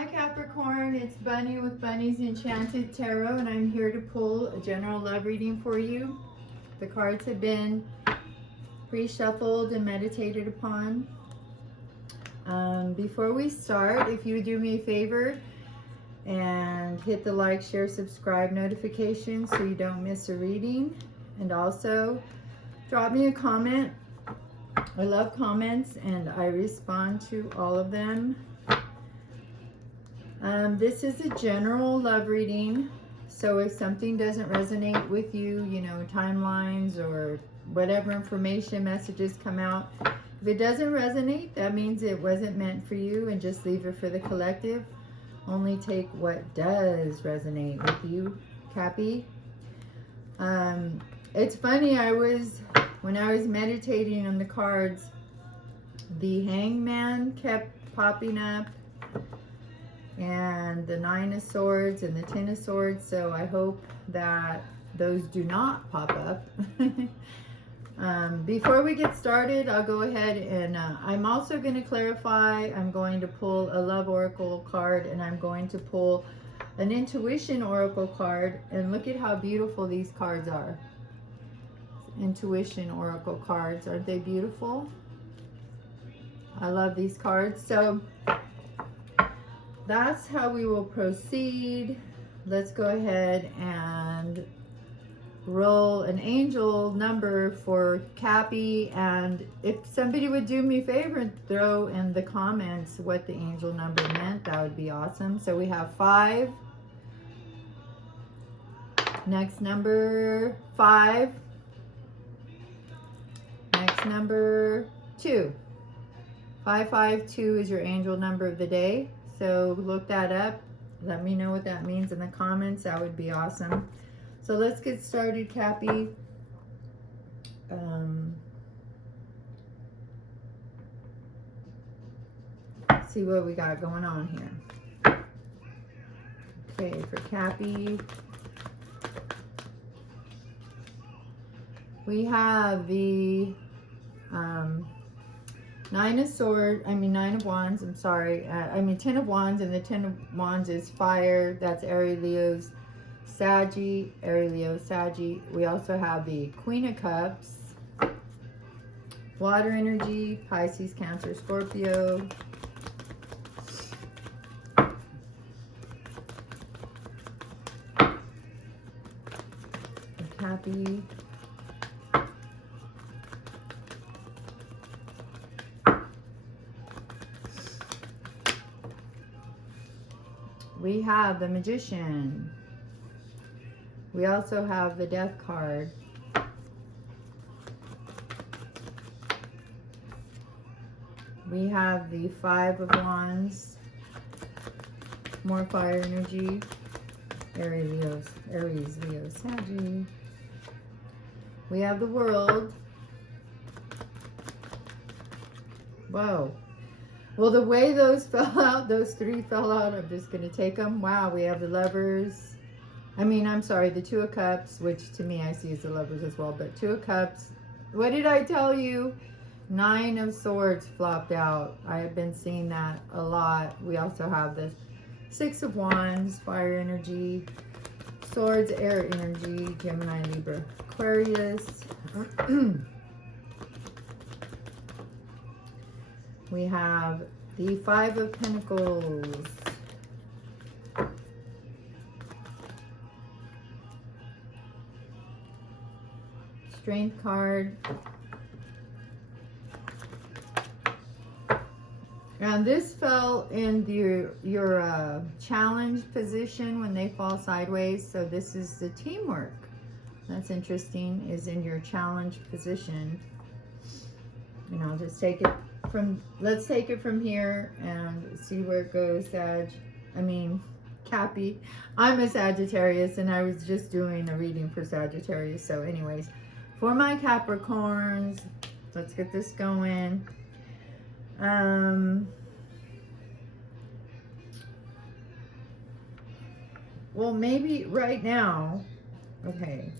Hi Capricorn, it's Bunny with Bunny's Enchanted Tarot, and I'm here to pull a general love reading for you. The cards have been pre-shuffled and meditated upon. Before we start, if you would do me a favor and hit the like, share, subscribe notification so you don't miss a reading, and also drop me a comment. I love comments and I respond to all of them. This is a general love reading, so if something doesn't resonate with you, you know, timelines or whatever information messages come out, if it doesn't resonate, that means it wasn't meant for you, and just leave it for the collective. Only take what does resonate with you, Cappy. It's funny, when I was meditating on the cards, the Hangman kept popping up, and the Nine of Swords and the Ten of Swords, so I hope that those do not pop up. Before we get started, I'll go ahead and I'm also going to clarify. I'm going to pull a love oracle card, and I'm going to pull an intuition oracle card, and look at how beautiful these cards are. Intuition oracle cards, aren't they beautiful? I love these cards. So that's how we will proceed. Let's go ahead and roll an angel number for Cappy, and if somebody would do me a favor and throw in the comments what the angel number meant, that would be awesome. So we have 5. Next number 5. Next number 2. 552 is your angel number of the day. So look that up. Let me know what that means in the comments. That would be awesome. So let's get started, Cappy. See what we got going on here. Okay, for Cappy, we have the Nine of Wands, I'm sorry. Ten of Wands, and the Ten of Wands is fire. That's Aries, Leo's, Saggy, Aries, Leo, Saggy. We also have the Queen of Cups, water energy, Pisces, Cancer, Scorpio. Happy. We have the Magician. We also have the Death card. We have the 5 of Wands. More fire energy. Aries, Leo, Sagittarius. We have the World. Whoa. Well, the way those fell out, those 3 fell out, I'm just going to take them. Wow, we have the Lovers. I'm sorry, the 2 of Cups, which to me I see as the Lovers as well, but 2 of Cups. What did I tell you? 9 of Swords flopped out. I have been seeing that a lot. We also have the 6 of Wands, fire energy, Swords, air energy, Gemini, Libra, Aquarius. We have the 5 of Pentacles. Strength card. And this fell in your challenge position when they fall sideways. So this is the teamwork. That's interesting, is in your challenge position. And I'll just take it from, let's take it from here and see where it goes, Cappy. I'm a Sagittarius, and I was just doing a reading for Sagittarius. So anyways, for my Capricorns, let's get this going. Well, maybe right now, okay.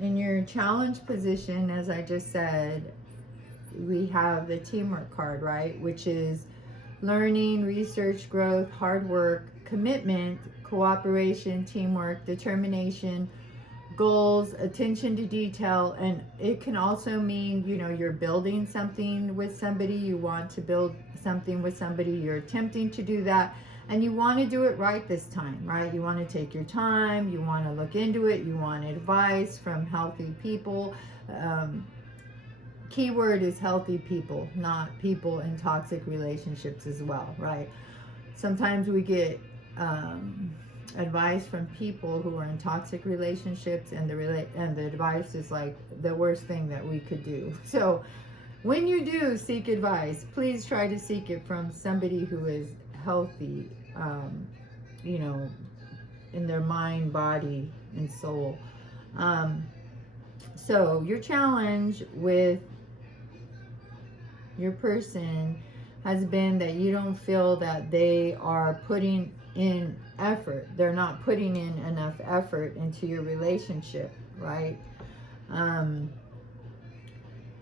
In your challenge position, as I just said, we have the teamwork card, right? Which is learning, research, growth, hard work, commitment, cooperation, teamwork, determination, goals, attention to detail. And it can also mean, you know, you're building something with somebody, you want to build something with somebody, you're attempting to do that, and you want to do it right this time, right? You want to take your time, you want to look into it, you want advice from healthy people. Keyword is healthy people, not people in toxic relationships as well, right? Sometimes we get advice from people who are in toxic relationships, and the advice is like the worst thing that we could do. So when you do seek advice, please try to seek it from somebody who is healthy, you know, in their mind, body, and soul. So your challenge with your person has been that you don't feel that they are putting in effort. They're not putting in enough effort into your relationship, right?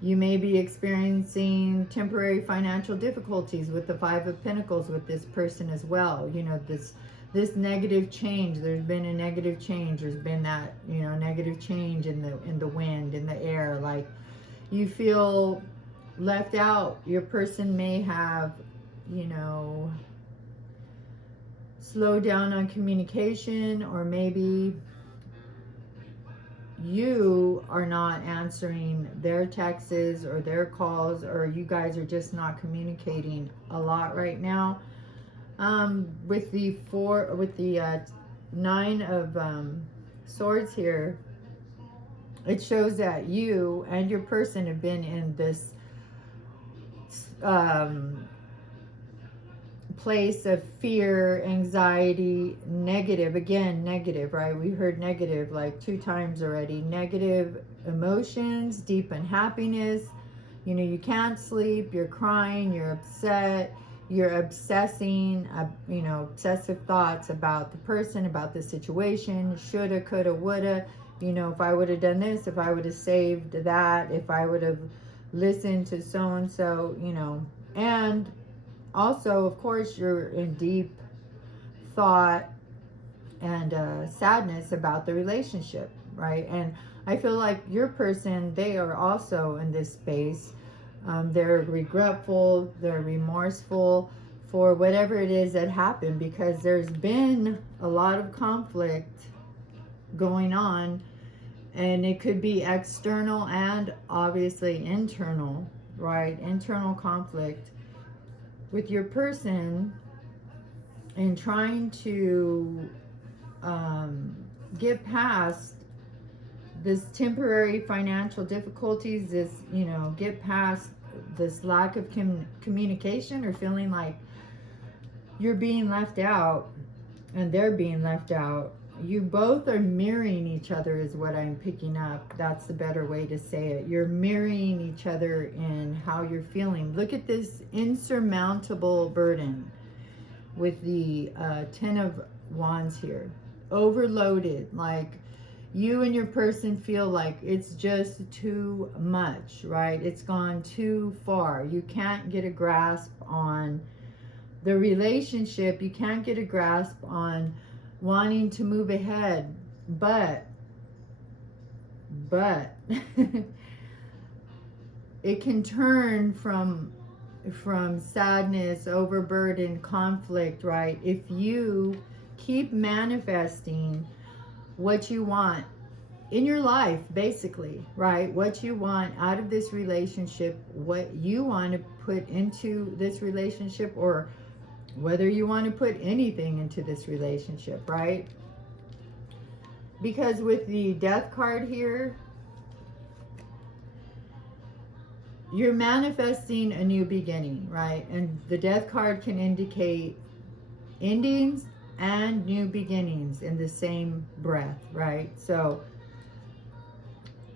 You may be experiencing temporary financial difficulties with the Five of Pentacles with this person as well. You know, this negative change. There's been a negative change. There's been that, you know, negative change in the wind, in the air. Like, you feel left out. Your person may have, you know, slowed down on communication, or maybe you are not answering their texts or their calls, or you guys are just not communicating a lot right now. With the Nine of Swords here, it shows that you and your person have been in this place of fear, anxiety, negative. Again, negative, right? We heard negative like 2 times already. Negative emotions, deep unhappiness. You know, you can't sleep, you're crying, you're upset, you're obsessing, you know, obsessive thoughts about the person, about the situation. Shoulda, coulda, woulda. You know, if I would have done this, if I would have saved that, if I would have listened to so-and-so, you know. And also, of course, you're in deep thought and sadness about the relationship, right? And I feel like your person, they are also in this space. They're regretful, they're remorseful for whatever it is that happened, because there's been a lot of conflict going on, and it could be external and obviously internal, right? Internal conflict with your person, and trying to get past this temporary financial difficulties, this, you know, get past this lack of communication, or feeling like you're being left out and they're being left out. You both are mirroring each other is what I'm picking up. That's the better way to say it. You're mirroring each other in how you're feeling. Look at this insurmountable burden with the 10 of Wands here. Overloaded. Like, you and your person feel like it's just too much, right? It's gone too far. You can't get a grasp on the relationship. You can't get a grasp on wanting to move ahead, but it can turn from sadness, overburden, conflict, right? If you keep manifesting what you want in your life, basically, right? What you want out of this relationship, what you want to put into this relationship, or whether you want to put anything into this relationship, right? Because with the Death card here, you're manifesting a new beginning, right? And the Death card can indicate endings and new beginnings in the same breath, right? So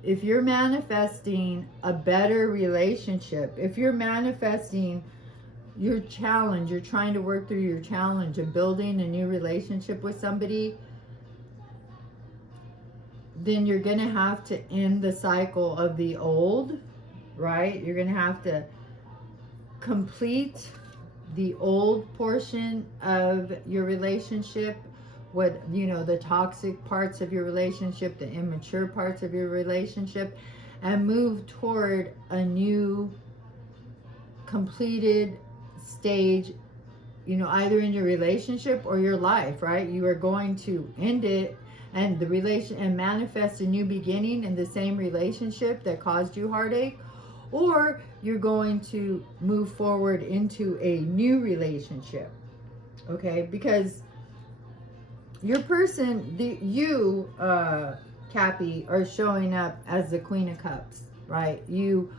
if you're manifesting a better relationship, if you're manifesting your challenge, you're trying to work through your challenge of building a new relationship with somebody, then you're going to have to end the cycle of the old, right? You're going to have to complete the old portion of your relationship, what, you know, the toxic parts of your relationship, the immature parts of your relationship, and move toward a new completed stage, you know, either in your relationship or your life, right? You are going to end it and the relation and manifest a new beginning in the same relationship that caused you heartache, or you're going to move forward into a new relationship. Okay, because your person, you Cappy, are showing up as the Queen of Cups, right? You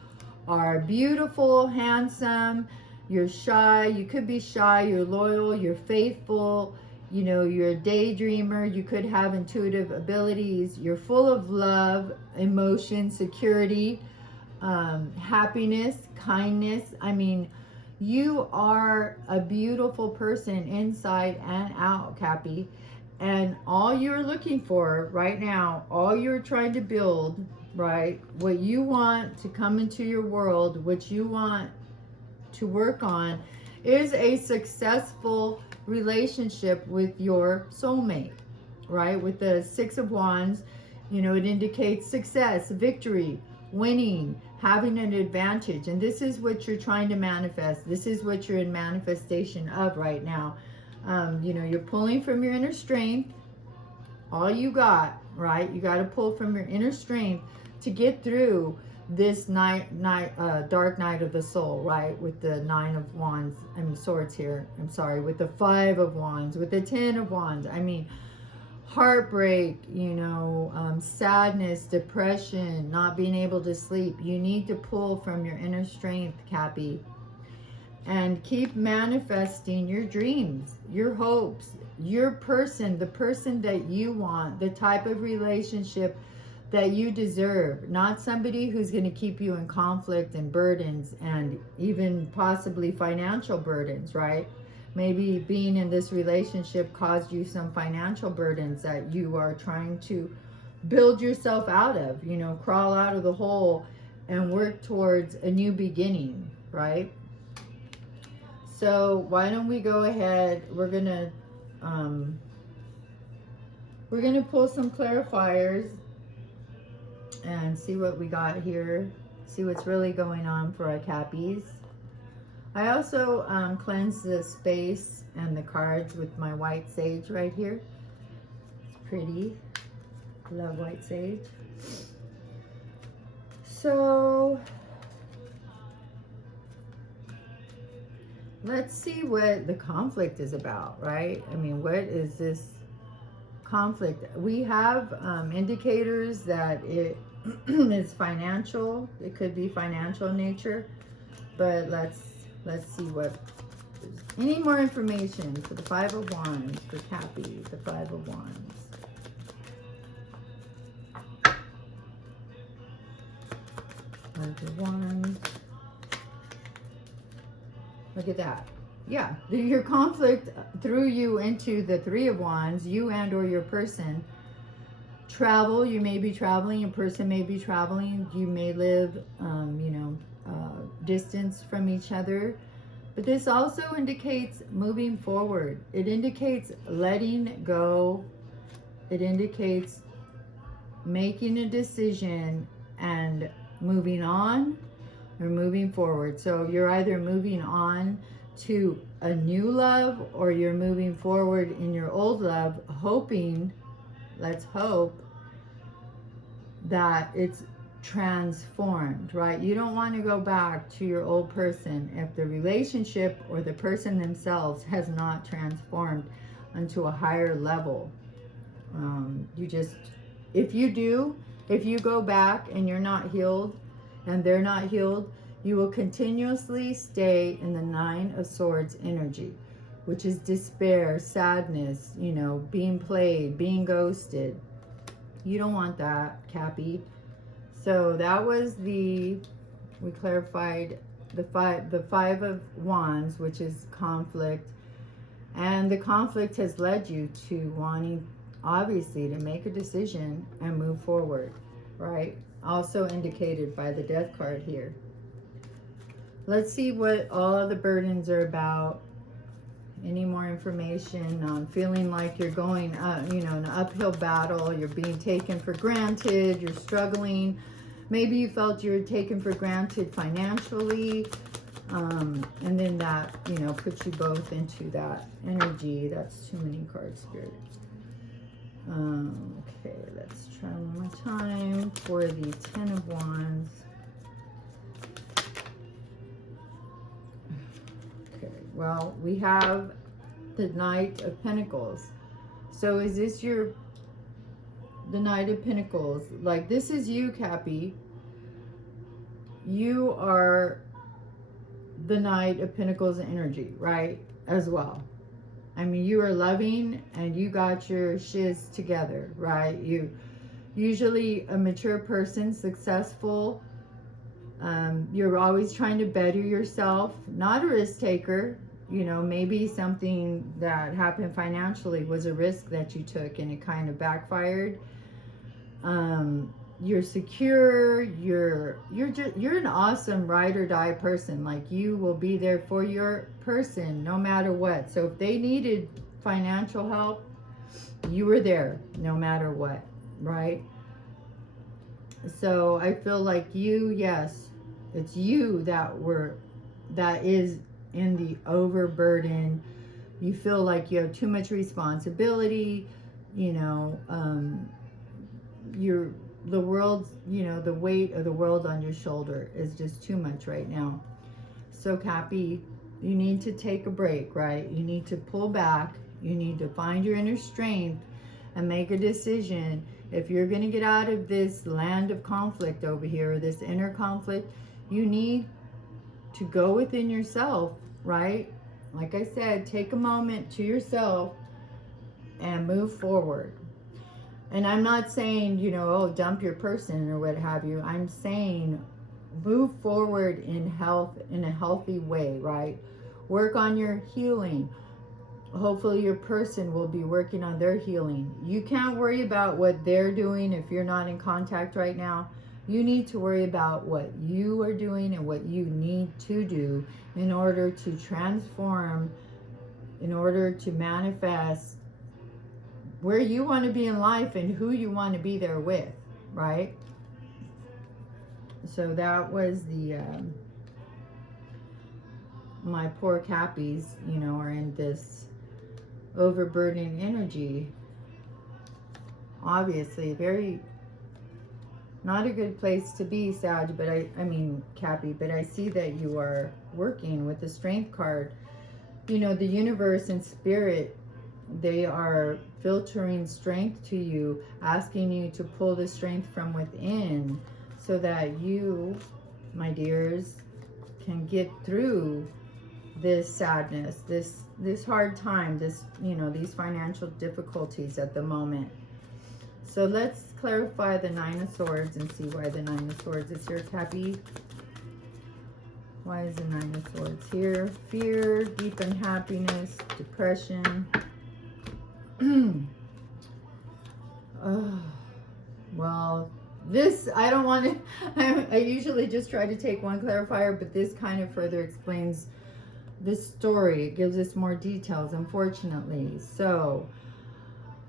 are beautiful, handsome, you're shy, you could be shy, you're loyal, you're faithful, you know, you're a daydreamer, you could have intuitive abilities, you're full of love, emotion, security, happiness, kindness. I mean, you are a beautiful person inside and out, Cappy. And all you're looking for right now, all you're trying to build, right, what you want to come into your world, what you want to work on, is a successful relationship with your soulmate, right? With the Six of Wands, you know, it indicates success, victory, winning, having an advantage. And this is what you're trying to manifest. This is what you're in manifestation of right now. You know, you're pulling from your inner strength. All you got, right? You got to pull from your inner strength to get through this dark night of the soul, right? With the Nine of Wands, Swords here. I'm sorry, with the Five of Wands, with the Ten of Wands. I mean, heartbreak, you know, sadness, depression, not being able to sleep. You need to pull from your inner strength, Cappy. And keep manifesting your dreams, your hopes, your person, the person that you want, the type of relationship that you deserve. Not somebody who's going to keep you in conflict and burdens and even possibly financial burdens, right? Maybe being in this relationship caused you some financial burdens that you are trying to build yourself out of, you know, crawl out of the hole and work towards a new beginning, right? So why don't we go ahead, we're gonna pull some clarifiers and see what we got here, see what's really going on for our Cappies. I also cleanse the space and the cards with my white sage right here. It's pretty. Love white sage. So let's see what the conflict is about, right? I mean, what is this conflict? We have indicators that it is financial. It could be financial in nature, but let's see what. Any more information for the Five of Wands for Cappy? The Five of Wands. Five of Wands. Look at that. Yeah, your conflict threw you into the Three of Wands. You and or your person travel. You may be traveling. Your person may be traveling. You may live, you know, distance from each other. But this also indicates moving forward. It indicates letting go. It indicates making a decision and moving on or moving forward. So you're either moving on to a new love or you're moving forward in your old love, hoping, let's hope, that it's transformed, right? You don't want to go back to your old person if the relationship or the person themselves has not transformed onto a higher level. You just, if you go back and you're not healed and they're not healed, you will continuously stay in the Nine of Swords energy, which is despair, sadness, you know, being played, being ghosted. You don't want that, Cappy. So that was we clarified the five of Wands, which is conflict. And the conflict has led you to wanting, obviously, to make a decision and move forward, right? Also indicated by the Death card here. Let's see what all of the burdens are about. Any more information on feeling like you're going, an uphill battle, you're being taken for granted, you're struggling. Maybe you felt you were taken for granted financially, and then that, puts you both into that energy. That's too many cards, Spirit. Okay, let's try one more time for the Ten of Wands. Okay, well, we have the Knight of Pentacles. So is this the Knight of Pentacles? Like, this is you, Cappy. You are the Knight of Pentacles energy, right? As well. I mean, you are loving and you got your shiz together, right? You usually a mature person, successful. You're always trying to better yourself, not a risk taker. Maybe something that happened financially was a risk that you took and it kind of backfired. You're secure. You're an awesome ride or die person. Like, you will be there for your person no matter what. So if they needed financial help, you were there no matter what, right? So I feel like yes, it's you that is in the overburden. You feel like you have too much responsibility, the world's, the weight of the world on your shoulder is just too much right now. So Cappy, you need to take a break, right? You need to pull back. You need to find your inner strength and make a decision. If you're going to get out of this land of conflict over here, this inner conflict, you need to go within yourself, right? Like I said, take a moment to yourself and move forward. And I'm not saying, dump your person or what have you. I'm saying move forward in health, in a healthy way, right? Work on your healing. Hopefully your person will be working on their healing. You can't worry about what they're doing if you're not in contact right now. You need to worry about what you are doing and what you need to do in order to transform, in order to manifest where you want to be in life and who you want to be there with, right? So that was the my poor Cappies, are in this overburdening energy. Obviously, very not a good place to be, Sag, but I mean, Cappy, but I see that you are working with the Strength card. The universe and spirit, they are filtering strength to you, asking you to pull the strength from within so that you, my dears, can get through this sadness, this hard time, these financial difficulties at the moment. So let's clarify the Nine of Swords and see why the Nine of Swords is here, Cappy. Why is the Nine of Swords here? Fear, deep unhappiness, depression. Well, this, I don't want to, I usually just try to take one clarifier, but this kind of further explains this story. It gives us more details, unfortunately. So,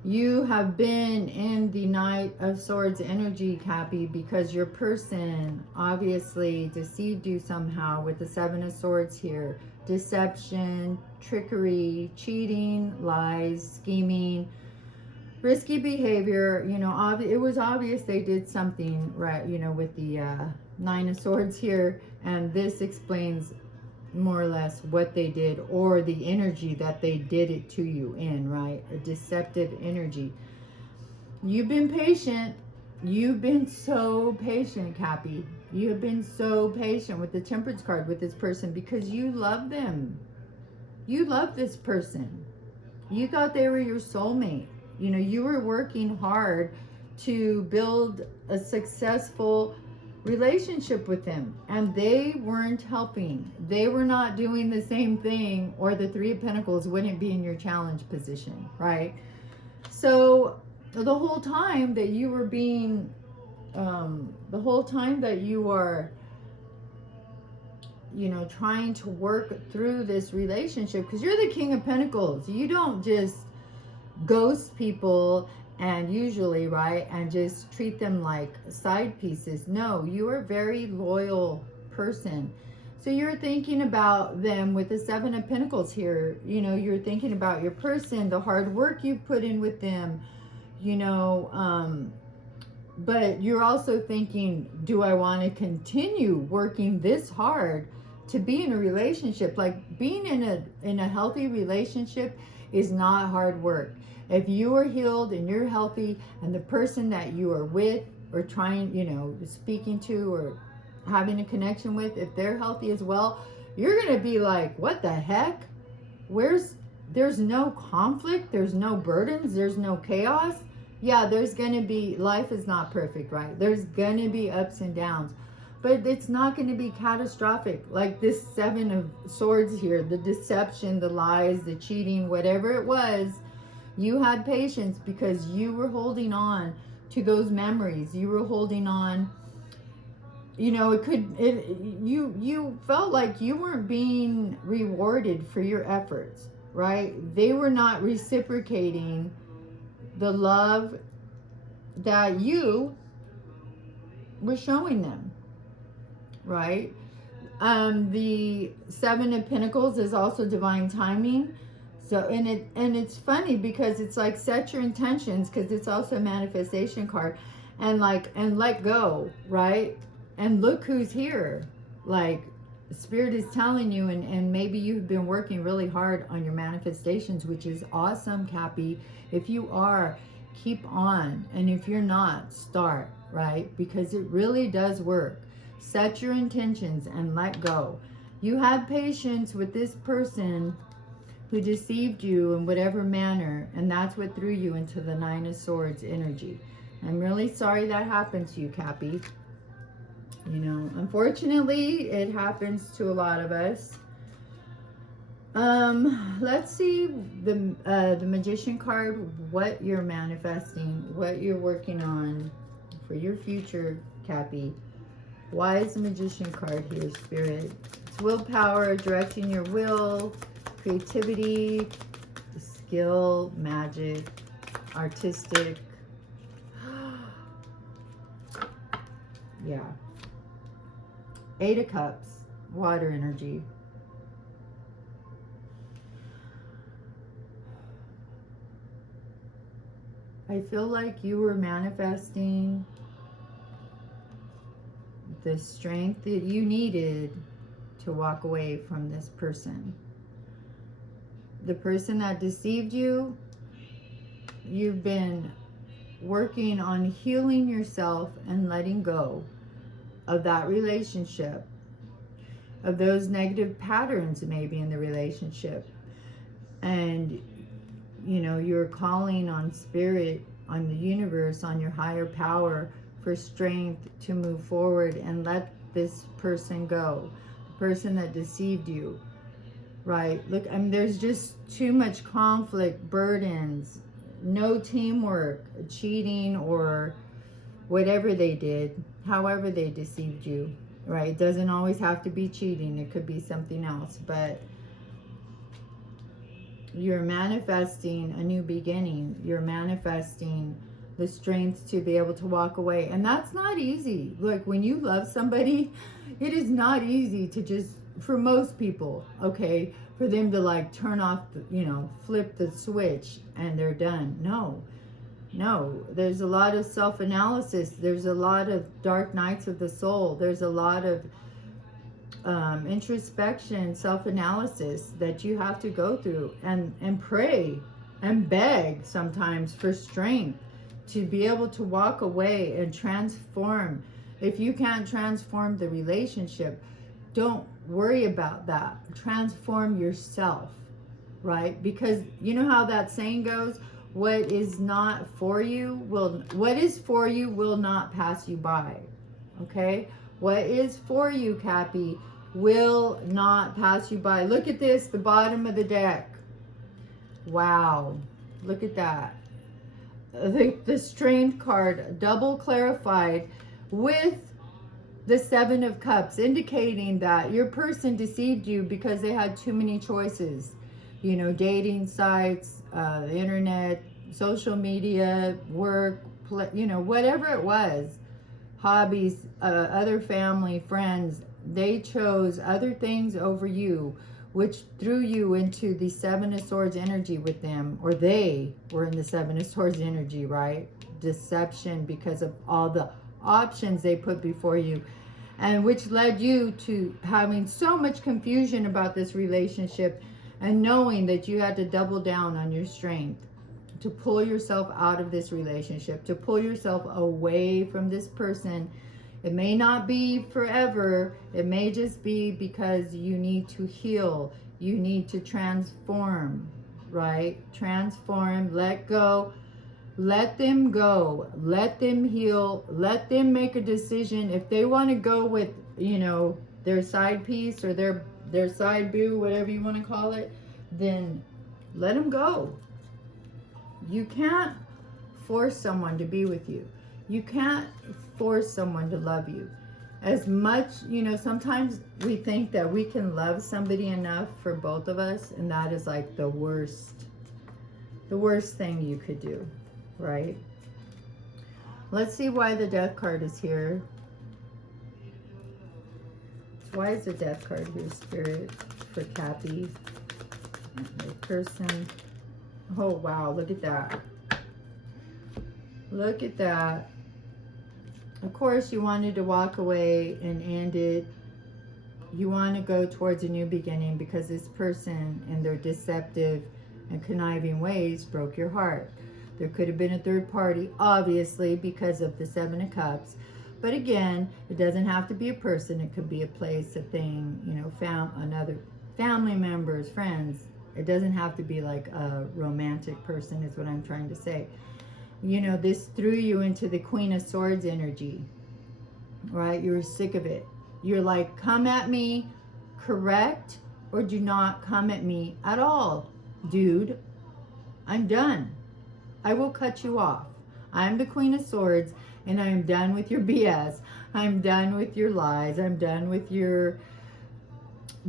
you have been in the Knight of Swords energy, Cappy, because your person obviously deceived you somehow with the Seven of Swords here. Deception, trickery, cheating, lies, scheming, risky behavior. It was obvious they did something right, with the Nine of Swords here, and this explains more or less what they did, or the energy that they did it to you in, right? A deceptive energy. You've been patient. You've been so patient, Cappy. You have been so patient with the Temperance card with this person because you love them. You love this person. You thought they were your soulmate. You were working hard to build a successful relationship with them, and they weren't helping. They were not doing the same thing, or the Three of Pentacles wouldn't be in your challenge position, right? So the whole time that you were being the whole time that you are you know, trying to work through this relationship, because you're the King of Pentacles. You don't just ghost people and usually, right, and just treat them like side pieces. No, you are a very loyal person. So you're thinking about them with the Seven of Pentacles here. You know, you're thinking about your person, the hard work you put in with them, you know, but you're also thinking, do I want to continue working this hard to be in a relationship? Like, being in a healthy relationship is not hard work. If you are healed and you're healthy, and the person that you are with or trying, you know, speaking to or having a connection with, if they're healthy as well, you're going to be like, what the heck? There's no conflict, there's no burdens, there's no chaos. Yeah, there's going to be, life is not perfect, right? There's going to be ups and downs, but it's not going to be catastrophic. Like this Seven of Swords here, the deception, the lies, the cheating, whatever it was, you had patience because you were holding on to those memories. You were holding on, you know, you felt like you weren't being rewarded for your efforts, right? They were not reciprocating the love that you were showing them, right? The Seven of Pentacles is also divine timing. So, and it's funny because it's like, set your intentions, because it's also a manifestation card, and like, and let go, right? And look who's here. Like, Spirit is telling you, and maybe you've been working really hard on your manifestations, which is awesome, Cappy. If you are, keep on. And if you're not, start, right? Because it really does work. Set your intentions and let go. You have patience with this person who deceived you in whatever manner, and that's what threw you into the Nine of Swords energy. I'm really sorry that happened to you, Cappy. You know, unfortunately, it happens to a lot of us. Let's see the Magician card, what you're manifesting, what you're working on for your future, Cappy. Why is the Magician card here, Spirit? It's willpower, directing your will, creativity, skill, magic, artistic. Yeah. Eight of Cups, water energy. I feel like you were manifesting the strength that you needed to walk away from this person. The person that deceived you, you've been working on healing yourself and letting go of that relationship, of those negative patterns maybe in the relationship. And, you know, you're calling on Spirit, on the universe, on your higher power for strength to move forward and let this person go, the person that deceived you, right? Look, I mean, there's just too much conflict, burdens, no teamwork, cheating, or whatever they did, however they deceived you, right? It doesn't always have to be cheating. It could be something else, but you're manifesting a new beginning. You're manifesting the strength to be able to walk away. And that's not easy. Like, when you love somebody, it is not easy to just, for most people, okay, for them to like turn off, you know, flip the switch and they're done. No, there's a lot of self-analysis. There's a lot of dark nights of the soul. There's a lot of introspection, self-analysis that you have to go through, and pray and beg sometimes for strength to be able to walk away and transform. If you can't transform the relationship, don't worry about that. Transform yourself, right? Because you know how that saying goes, what is for you will not pass you by. Okay? What is for you, Cappy, will not pass you by. Look at this, the bottom of the deck. Wow. Look at that. The Strength card, double clarified with the Seven of Cups, indicating that your person deceived you because they had too many choices. You know, dating sites, the internet, social media, work, you know, whatever it was, hobbies, other family, friends, they chose other things over you, which threw you into the Seven of Swords energy with them, or they were in the Seven of Swords energy, right? Deception, because of all the options they put before you, and which led you to having so much confusion about this relationship, and knowing that you had to double down on your strength to pull yourself out of this relationship, to pull yourself away from this person. It may not be forever. It may just be because you need to heal. You need to transform, right? Transform, let go. Let them go. Let them heal. Let them make a decision. If they want to go with, you know, their side piece or their side boo, whatever you want to call it, then let them go. You can't force someone to be with you. You can't force someone to love you. As much, you know, sometimes we think that we can love somebody enough for both of us, and that is like the worst thing you could do, right? Let's see why the Death card is here. Why is the Death card here, Spirit, for Cappy? The person. Oh, wow, look at that. Look at that. Of course, you wanted to walk away and end it. You want to go towards a new beginning because this person and their deceptive and conniving ways broke your heart. There could have been a third party, obviously, because of the Seven of Cups. But again, it doesn't have to be a person. It could be a place, a thing, you know, another family members, friends. It doesn't have to be like a romantic person is what I'm trying to say. You know, this threw you into the Queen of Swords energy, right? You were sick of it. You're like, come at me, correct, or do not come at me at all, dude. I'm done. I will cut you off. I'm the Queen of Swords, and I am done with your BS. I'm done with your lies. I'm done with your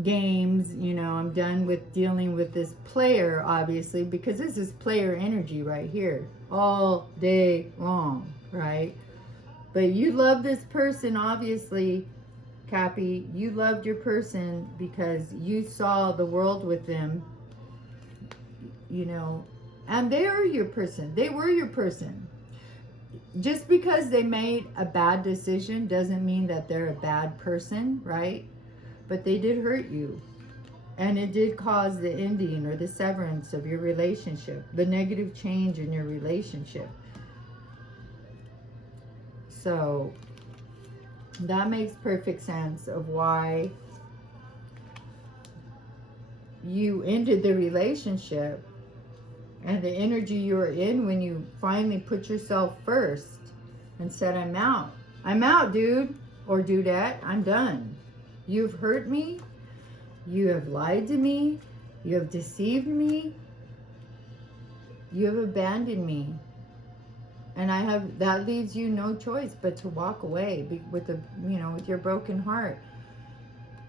games. You know, I'm done with dealing with this player, obviously, because this is player energy right here all day long, right? But you love this person, obviously, Cappy. You loved your person because you saw the world with them, you know, and they are your person. They were your person. Just because they made a bad decision doesn't mean that they're a bad person, right? But they did hurt you. And it did cause the ending or the severance of your relationship, the negative change in your relationship. So that makes perfect sense of why you ended the relationship and the energy you were in when you finally put yourself first and said, I'm out. I'm out, dude or dudette. I'm done. You've hurt me. You have lied to me. You have deceived me. You have abandoned me. And that leaves you no choice but to walk away with with your broken heart.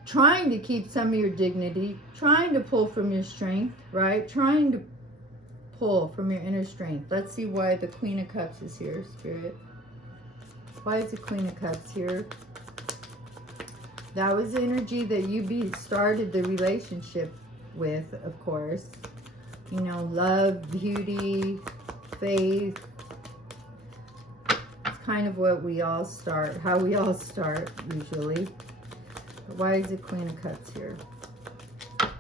Trying to keep some of your dignity, trying to pull from your strength, right? Trying to pull from your inner strength. Let's see why the Queen of Cups is here, Spirit. Why is the Queen of Cups here? That was the energy that you started the relationship with, of course. You know, love, beauty, faith. It's kind of what we all start, how we all start usually. But why is the Queen of Cups here? Why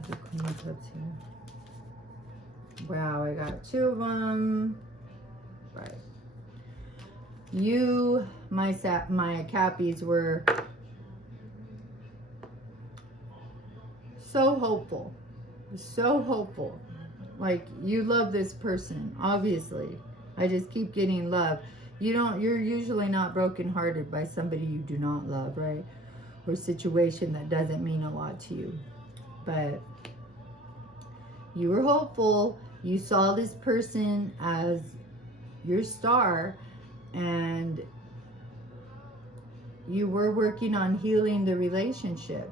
is the Queen of Cups here? Wow, I got two of them. Right. You, my Cappies, were so hopeful. So hopeful. Like, you love this person, obviously. I just keep getting love. You're usually not brokenhearted by somebody you do not love, right? Or situation that doesn't mean a lot to you. But you were hopeful. You saw this person as your star, and you were working on healing the relationship.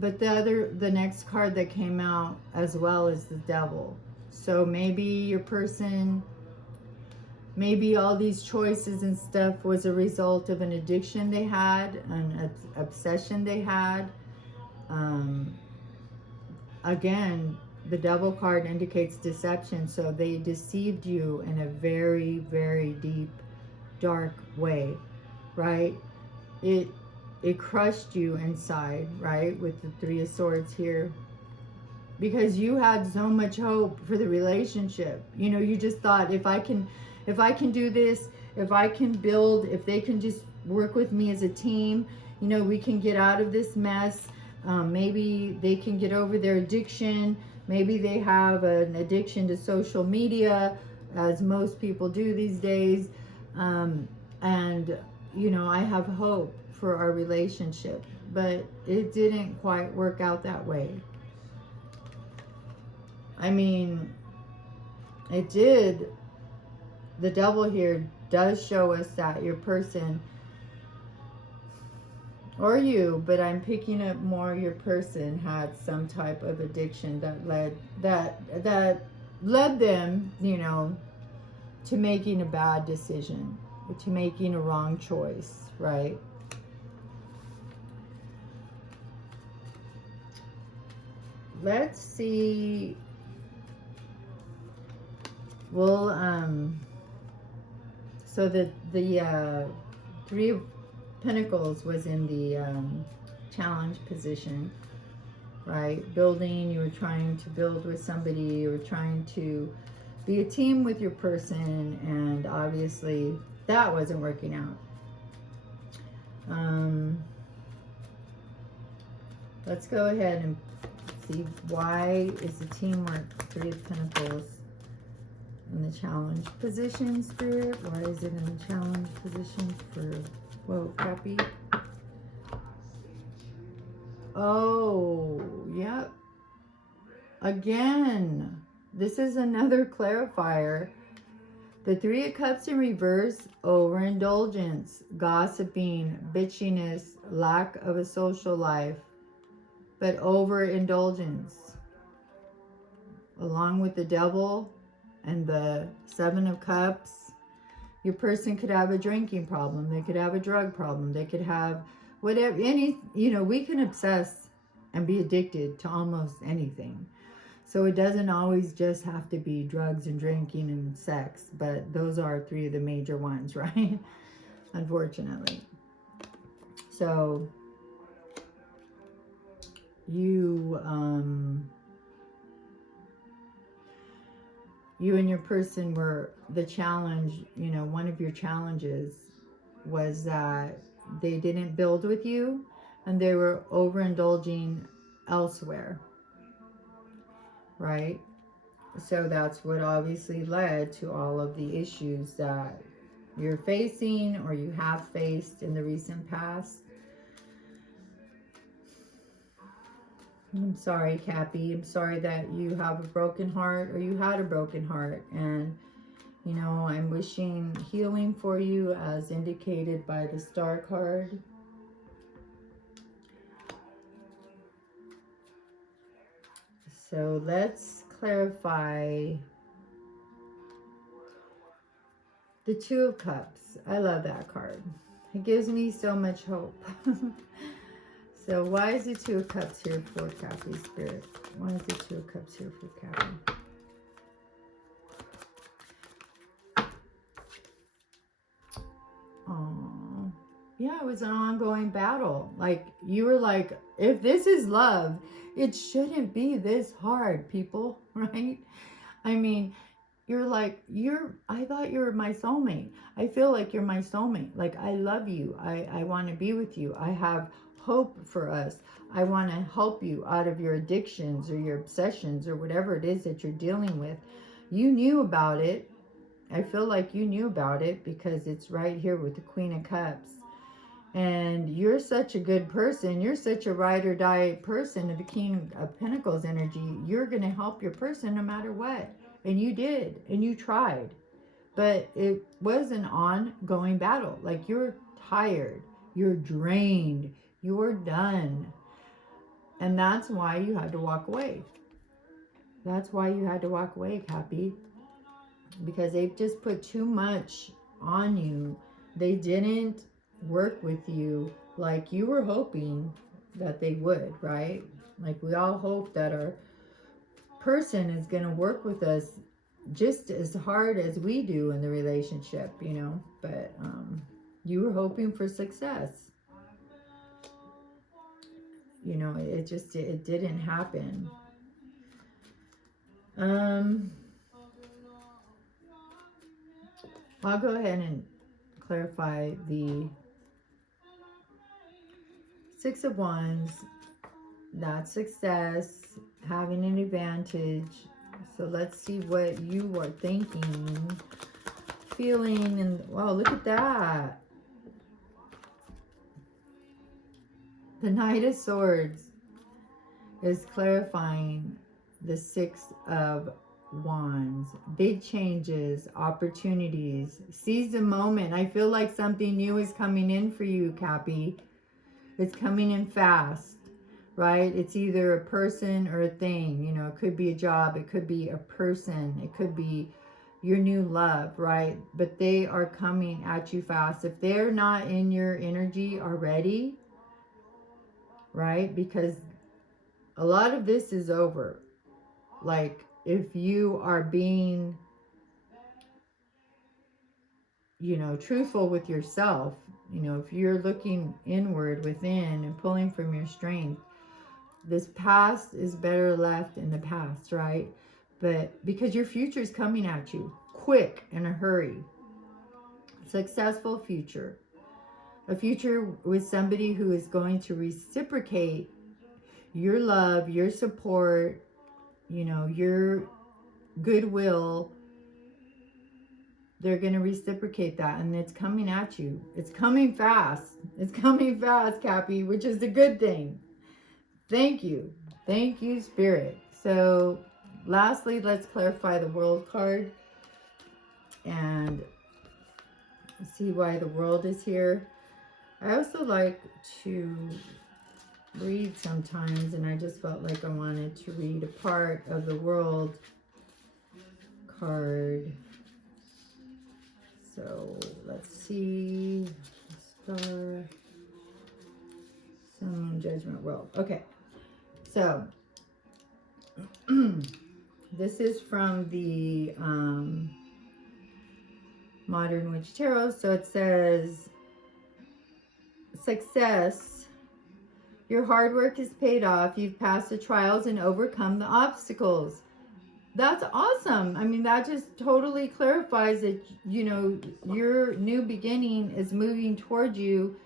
But the next card that came out as well is the Devil. So maybe your person, maybe all these choices and stuff was a result of an addiction they had, an obsession they had. Again, the Devil card indicates deception, so they deceived you in a very, very deep, dark way, right? It crushed you inside, right? With the Three of Swords here. Because you had so much hope for the relationship. You know, you just thought, if I can do this, if I can build, if they can just work with me as a team, you know, we can get out of this mess. Maybe they can get over their addiction. Maybe they have an addiction to social media, as most people do these days. And, you know, I have hope for our relationship. But it didn't quite work out that way. I mean, it did. The Devil here does show us that your person, or you, but I'm picking up more your person, had some type of addiction that led them, you know, to making a bad decision, to making a wrong choice, right? Let's see. Well, so the Three of Pentacles was in the challenge position, right? Building, you were trying to build with somebody, you were trying to be a team with your person, and obviously that wasn't working out. Let's go ahead and see, why is the teamwork Three of Pentacles in the challenge position, Spirit? Why is it in the challenge position for, whoa, Cappy? Oh, yep. Again, this is another clarifier. The Three of Cups in reverse, overindulgence, gossiping, bitchiness, lack of a social life, but overindulgence. Along with the Devil and the Seven of Cups, your person could have a drinking problem. They could have a drug problem. They could have whatever, you know, we can obsess and be addicted to almost anything. So it doesn't always just have to be drugs and drinking and sex, but those are three of the major ones, right? Unfortunately. So you and your person were, the challenge, you know, one of your challenges was that they didn't build with you and they were overindulging elsewhere, right? So that's what obviously led to all of the issues that you're facing or you have faced in the recent past. I'm sorry, Cappy. I'm sorry that you have a broken heart, or you had a broken heart. And, you know, I'm wishing healing for you as indicated by the Star card. So let's clarify the Two of Cups. I love that card. It gives me so much hope. So why is the Two of Cups here for Cappy, Spirit? Why is the Two of Cups here for Cappy? Oh, yeah, it was an ongoing battle. Like, you were like, if this is love, it shouldn't be this hard, people, right? I mean, you're like, I thought you were my soulmate. I feel like you're my soulmate. Like, I love you. I want to be with you. I have hope for us. I want to help you out of your addictions or your obsessions or whatever it is that you're dealing with. You knew about it. I feel like you knew about it because it's right here with the Queen of Cups. And you're such a good person. You're such a ride or die person of the King of Pentacles energy. You're going to help your person no matter what. And you did. And you tried. but it was an ongoing battle. Like, you're tired, you're drained, you're done. And that's why you had to walk away. That's why you had to walk away, Cappy. Because they've just put too much on you. They didn't work with you like you were hoping that they would, right? Like, we all hope that our person is going to work with us just as hard as we do in the relationship, you know. But you were hoping for success. You know, it didn't happen. I'll go ahead and clarify the Six of Wands. That's success, having an advantage. So let's see what you are thinking, feeling, and wow, look at that. The Knight of Swords is clarifying the Six of Wands. Big changes, opportunities. Seize the moment. I feel like something new is coming in for you, Cappy. It's coming in fast, right? It's either a person or a thing. You know, it could be a job. It could be a person. It could be your new love, right? But they are coming at you fast. If they're not in your energy already, right? Because a lot of this is over. Like, if you are being, you know, truthful with yourself, you know, if you're looking inward within and pulling from your strength, this past is better left in the past, right? But because your future is coming at you quick, in a hurry. Successful future. A future with somebody who is going to reciprocate your love, your support, you know, your goodwill. They're going to reciprocate that, and it's coming at you. It's coming fast. It's coming fast, Cappy, which is a good thing. Thank you. Thank you, Spirit. So, lastly, let's clarify the World card and see why the World is here. I also like to read sometimes, and I just felt like I wanted to read a part of the World card. So let's see. Star, Sun, Judgment, World. Okay. So this is from the Modern Witch Tarot. So it says, success. Your hard work is paid off. You've passed the trials and overcome the obstacles. That's awesome. I mean, that just totally clarifies that, you know, your new beginning is moving toward you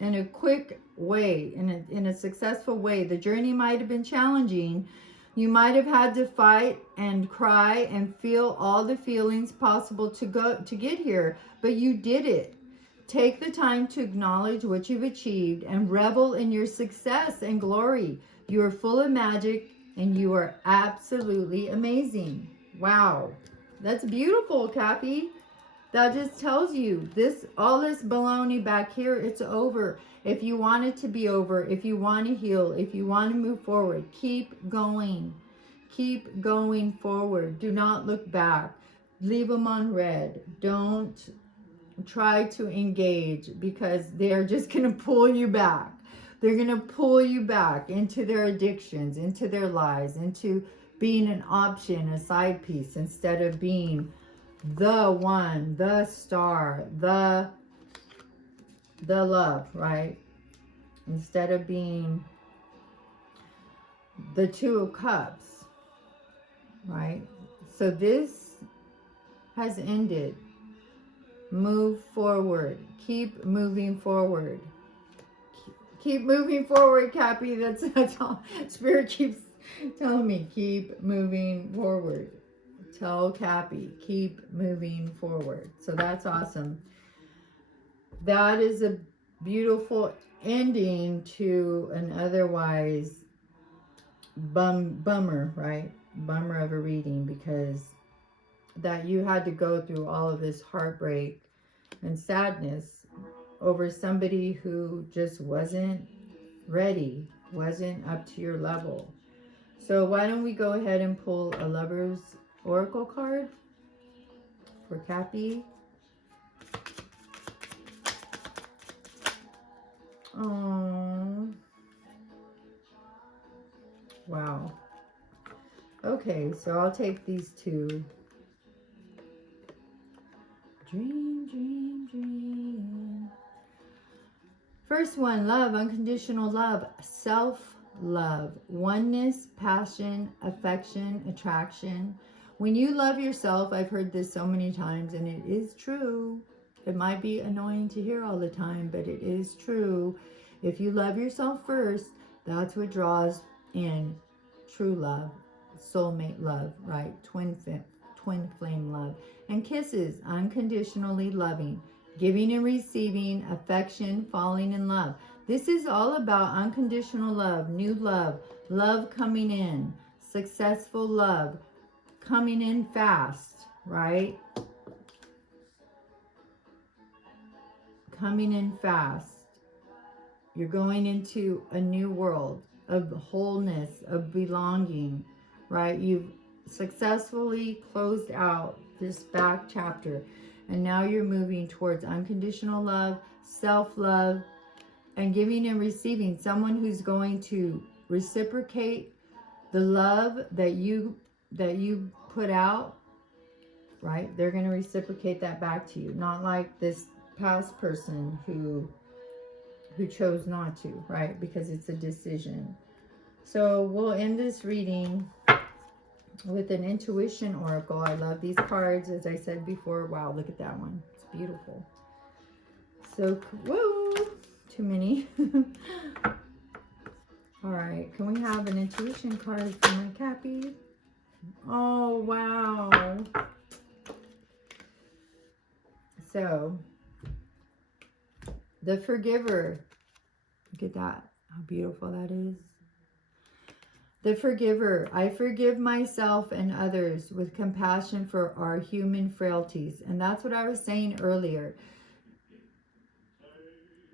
in a quick way, in a successful way. The journey might have been challenging. You might have had to fight and cry and feel all the feelings possible to get here, but you did it. Take the time to acknowledge what you've achieved and revel in your success and glory. You are full of magic, and you are absolutely amazing. Wow. That's beautiful, Cappy. That just tells you all this baloney back here, it's over. If you want it to be over, if you want to heal, if you want to move forward, keep going. Keep going forward. Do not look back. Leave them on red. Don't try to engage, because they're just going to pull you back. They're going to pull you back into their addictions, into their lies, into being an option, a side piece, instead of being the one, the star, the love, right? Instead of being the Two of Cups, right? So this has ended. Move forward. Keep moving forward. Keep moving forward, Cappy. That's all. Spirit keeps telling me, keep moving forward. Tell Cappy, keep moving forward. So that's awesome. That is a beautiful ending to an otherwise bummer, right? Bummer of a reading, because that you had to go through all of this heartbreak and sadness over somebody who just wasn't ready, wasn't up to your level. So why don't we go ahead and pull a Lover's Oracle card for Cappy? Oh, wow. Okay, so I'll take these two. Dream, dream, dream. First one, love, unconditional love, self-love, oneness, passion, affection, attraction. When you love yourself, I've heard this so many times, and it is true. It might be annoying to hear all the time, but it is true. If you love yourself first, that's what draws in true love, soulmate love, right? Twin flame love. And kisses, unconditionally loving, giving and receiving, affection, falling in love. This is all about unconditional love, new love, love coming in, successful love, coming in fast, right? Coming in fast. You're going into a new world of wholeness, of belonging, right? You've successfully closed out this back chapter, and now you're moving towards unconditional love, self-love, and giving and receiving. Someone who's going to reciprocate the love that you put out, right? They're going to reciprocate that back to you. Not like this past person who chose not to, right? Because it's a decision. So we'll end this reading with an intuition oracle. I love these cards, as I said before. Wow, look at that one. It's beautiful. So, whoa, too many. All right, can we have an intuition card for my Cappy? Oh, wow. So, the forgiver. Look at that. How beautiful that is. The forgiver. I forgive myself and others with compassion for our human frailties. And that's what I was saying earlier.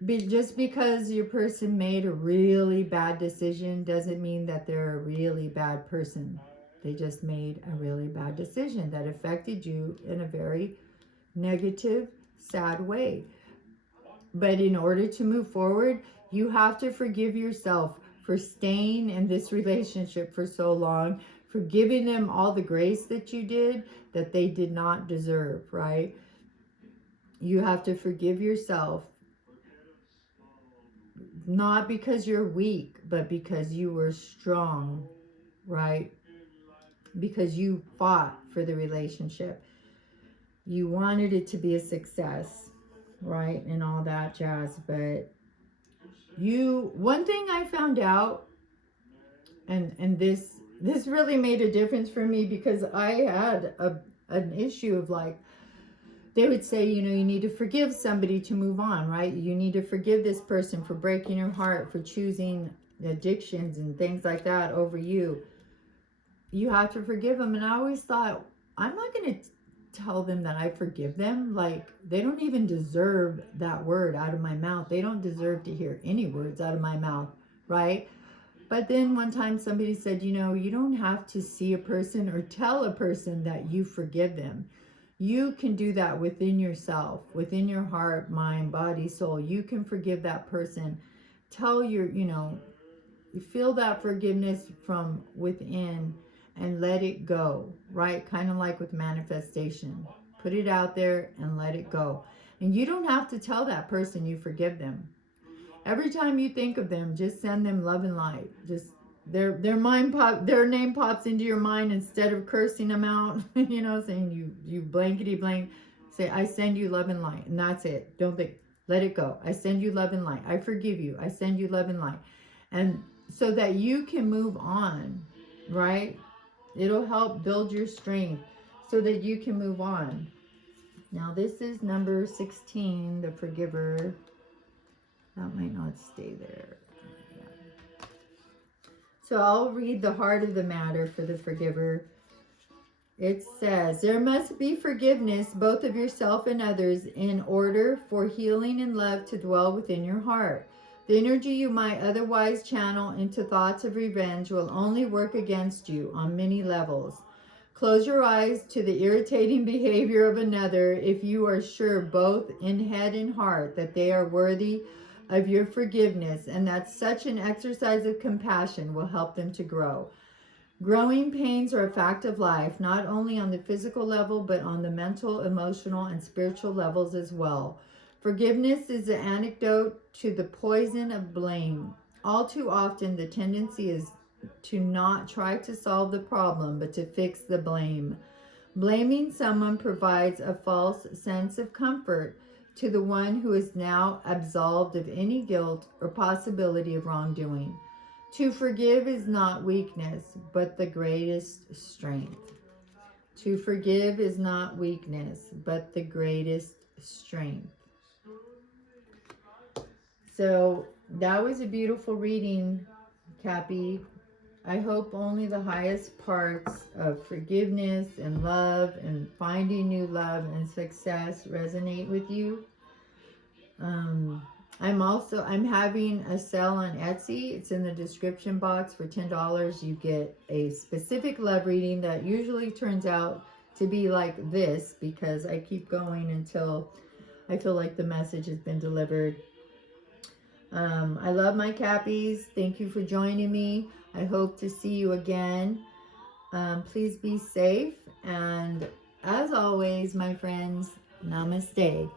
Just because your person made a really bad decision doesn't mean that they're a really bad person. They just made a really bad decision that affected you in a very negative, sad way. But in order to move forward, you have to forgive yourself for staying in this relationship for so long, for giving them all the grace that you did that they did not deserve, right? You have to forgive yourself, not because you're weak, but because you were strong, right? Because you fought for the relationship. You wanted it to be a success, right? And all that jazz. But one thing I found out, and this really made a difference for me, because I had an issue of like, they would say, you need to forgive somebody to move on, right? You need to forgive this person for breaking your heart, for choosing addictions and things like that over you. You have to forgive them. And I always thought, I'm not going to tell them that I forgive them. Like, they don't even deserve that word out of my mouth. They don't deserve to hear any words out of my mouth, right? But then one time somebody said, you don't have to see a person or tell a person that you forgive them. You can do that within yourself, within your heart, mind, body, soul. You can forgive that person. Tell you feel that forgiveness from within and let it go, right? Kind of like with manifestation. Put it out there and let it go. And you don't have to tell that person you forgive them. Every time you think of them, just send them love and light. Just their name pops into your mind, instead of cursing them out, saying you blankety blank. Say, I send you love and light, and that's it. Don't think, let it go. I send you love and light. I forgive you. I send you love and light. And so that you can move on, right? It'll help build your strength so that you can move on. Now this is number 16, the forgiver. That might not stay there. So I'll read the heart of the matter for the forgiver. It says, there must be forgiveness, both of yourself and others, in order for healing and love to dwell within your heart. The energy you might otherwise channel into thoughts of revenge will only work against you on many levels. Close your eyes to the irritating behavior of another if you are sure, both in head and heart, that they are worthy of your forgiveness and that such an exercise of compassion will help them to grow. Growing pains are a fact of life, not only on the physical level, but on the mental, emotional, and spiritual levels as well. Forgiveness is the antidote to the poison of blame. All too often, the tendency is to not try to solve the problem, but to fix the blame. Blaming someone provides a false sense of comfort to the one who is now absolved of any guilt or possibility of wrongdoing. To forgive is not weakness, but the greatest strength. To forgive is not weakness, but the greatest strength. So that was a beautiful reading, Cappy. I hope only the highest parts of forgiveness and love and finding new love and success resonate with you. I'm having a sale on Etsy. It's in the description box. For $10 you get a specific love reading that usually turns out to be like this, because I keep going until I feel like the message has been delivered. I love my Cappies. Thank you for joining me. I hope to see you again. Please be safe, and as always, my friends, namaste.